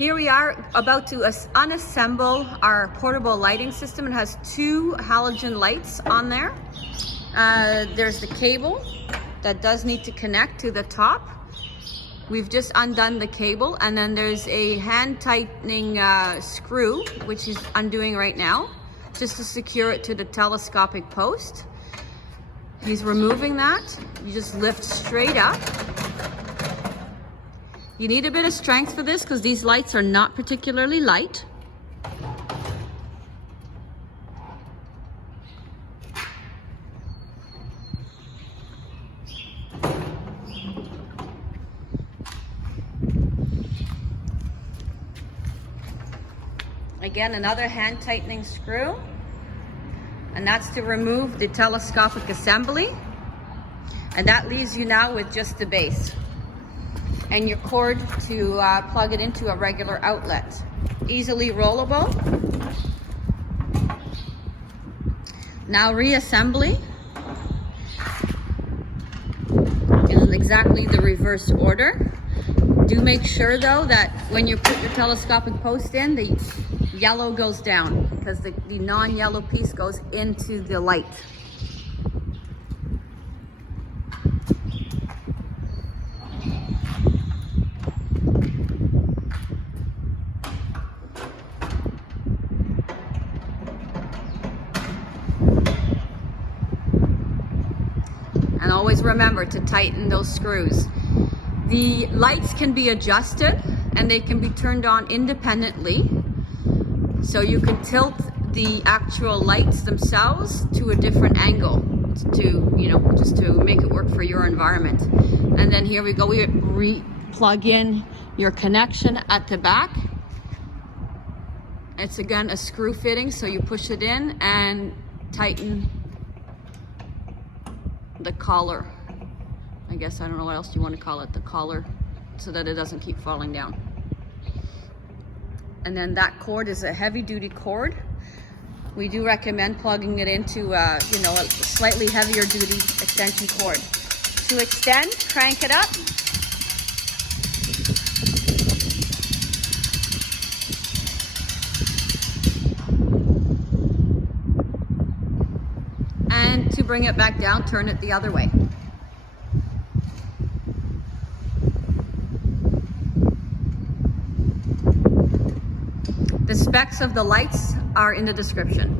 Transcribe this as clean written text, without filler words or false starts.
Here we are about to unassemble our portable lighting system. It has 2 halogen lights on there. There's the cable that does need to connect to the top. We've just undone the cable, and then there's a hand tightening screw, which he's undoing right now, just to secure it to the telescopic post. He's removing that. You just lift straight up. You need a bit of strength for this because these lights are not particularly light. Again, another hand tightening screw, and that's to remove the telescopic assembly, and that leaves you now with just the base and your cord to plug it into a regular outlet. Easily rollable. Now reassembly in exactly the reverse order. Do make sure though that when you put your telescopic post in, the yellow goes down because the non-yellow piece goes into the light. And always remember to tighten those screws. The lights can be adjusted and they can be turned on independently. So you can tilt the actual lights themselves to a different angle to, just to make it work for your environment. And then here we go, we plug in your connection at the back. It's again a screw fitting, so you push it in and tighten the collar. I guess, I don't know what else you want to call it, the collar, so that it doesn't keep falling down. And then that cord is a heavy duty cord. We do recommend plugging it into a slightly heavier duty extension cord. To extend, crank it up. And to bring it back down, turn it the other way. The specs of the lights are in the description.